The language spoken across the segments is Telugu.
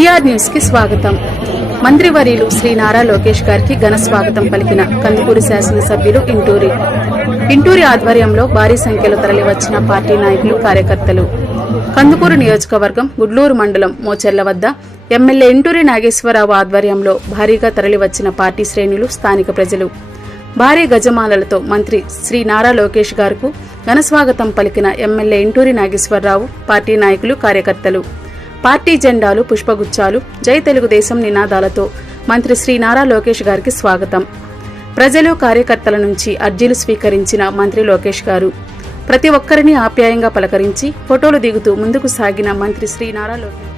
టిఆర్ న్యూస్కి స్వాగతం. మంత్రివర్యులు శ్రీ నారా లోకేష్ గారికి ఘన స్వాగతం పలికిన కందుకూరు శాసనసభ్యులు ఇంటూరి. ఇంటూరి ఆధ్వర్యంలో భారీ సంఖ్యలో తరలివచ్చిన పార్టీ నాయకులు కార్యకర్తలు. కందుకూరు నియోజకవర్గం గుడ్లూరు మండలం మోచెర్ల వద్ద ఎమ్మెల్యే ఇంటూరి నాగేశ్వరరావు ఆధ్వర్యంలో భారీగా తరలివచ్చిన పార్టీ శ్రేణులు స్థానిక ప్రజలు. భారీ గజమాలలతో మంత్రి శ్రీ నారా లోకేష్ గారుకు ఘనస్వాగతం పలికిన ఎమ్మెల్యే ఇంటూరి నాగేశ్వరరావు పార్టీ నాయకులు కార్యకర్తలు. పార్టీ జెండాలు పుష్పగుచ్చాలు జై తెలుగుదేశం నినాదాలతో మంత్రి శ్రీ నారా లోకేష్ గారికి స్వాగతం. ప్రజలు కార్యకర్తల నుంచి అర్జీలు స్వీకరించిన మంత్రి లోకేష్ గారు ప్రతి ఒక్కరిని ఆప్యాయంగా పలకరించి ఫోటోలు దిగుతూ ముందుకు సాగిన మంత్రి శ్రీ నారా లోకేష్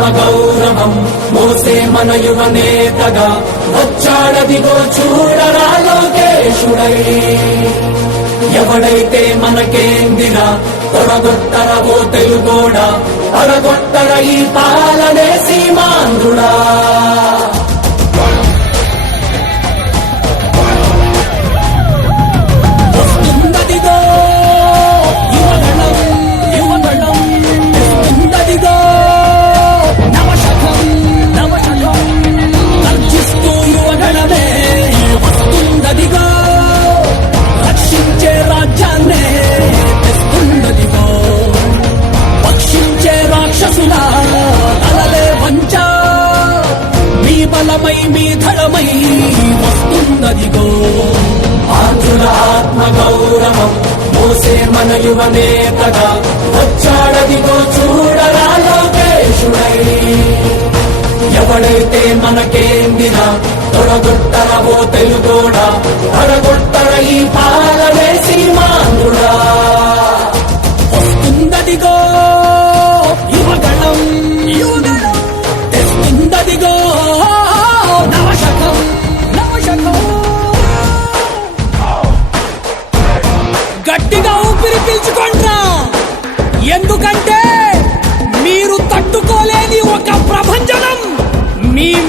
ఆత్మ గౌరవం. మోసే మన యువ నేతగా వచ్చాడదిగో చూడరా లోకేశుడై. ఎవడైతే మనకేందిరా? పొడగొట్టరవో ఓ తెలుగోడా? ఈ పాలనే సీమాంధ్రుడా మన యువ నేతగా వచ్చాడదిగో చూడరా లోకేశుడై. ఎవడైతే మనకేందినా తొడగొట్టరవో తెలుగోడా తొడగొట్టర ఈ పాల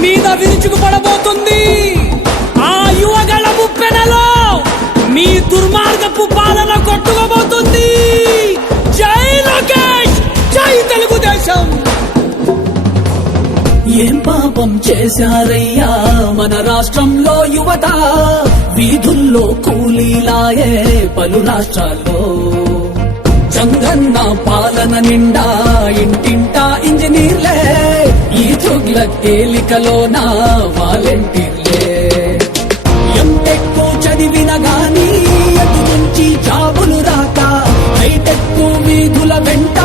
మీద విరుచుకుపడబోతుంది. ఆ యువగల ముప్పెనలో మీ దుర్మార్గపు పాలన కొట్టుకోబోతుంది. జై లోకేష్! జై తెలుగుదేశం! ఏం పాపం చేశారయ్యా? మన రాష్ట్రంలో యువత వీధుల్లో కూలీలాయే పలు రాష్ట్రాల్లో. చంగన్న పాలన నిండా ఇంటింటా ఇంజనీర్లే ఈ తుగ్ల నా వాలంటీర్లే. ఎంటెక్ చదివిన గాని ఎటు నుంచి జాబులు రాక హైటెక్ వీధుల వెంట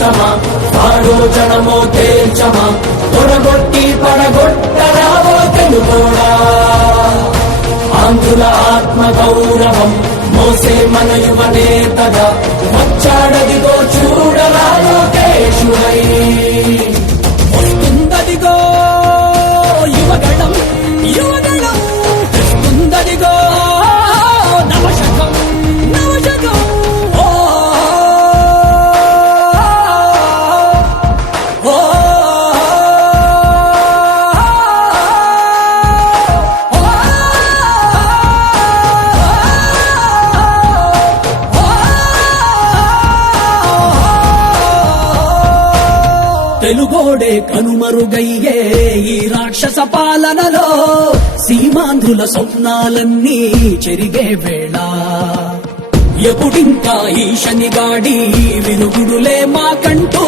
రాష్ట్రమా వాడో తేల్చమా? తొడగొట్టి పడగొట్టరావో తెలుగోడా? ఆంధ్రుల ఆత్మ గౌరవం మోసే మన యువ నేతగా వచ్చాడదిగో చూడరాలో లోకేశుడై వెలుగోడే కనుమరుగయ్యే ఈ రాక్షస పాలనలో సీమాంధ్రుల స్వప్నాలన్నీ చెరిగే వేళ. ఎప్పుడింకా ఈ శనిగాడి విరుగుడులే మాకంటూ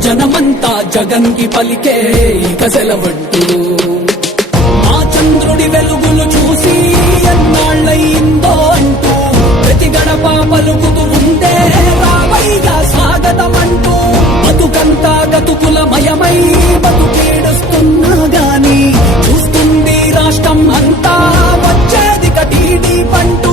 జనమంతా జగన్కి పలికే ఇక సెలవంటూ. గతుకుల బతుకేడుస్తున్నా గాని చూస్తుంది రాష్ట్రం అంతా వచ్చేది కటీడి పంటూ.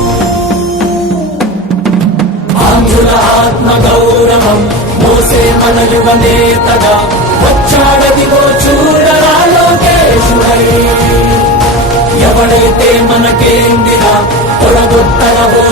ఆంధ్రుల ఆత్మ గౌరవం మోసే మన యువ నేతగా వచ్చాడదిగో చూడరా లోకేశుడై. ఎవడైతే మనకేందిరా తొడగొట్టరవో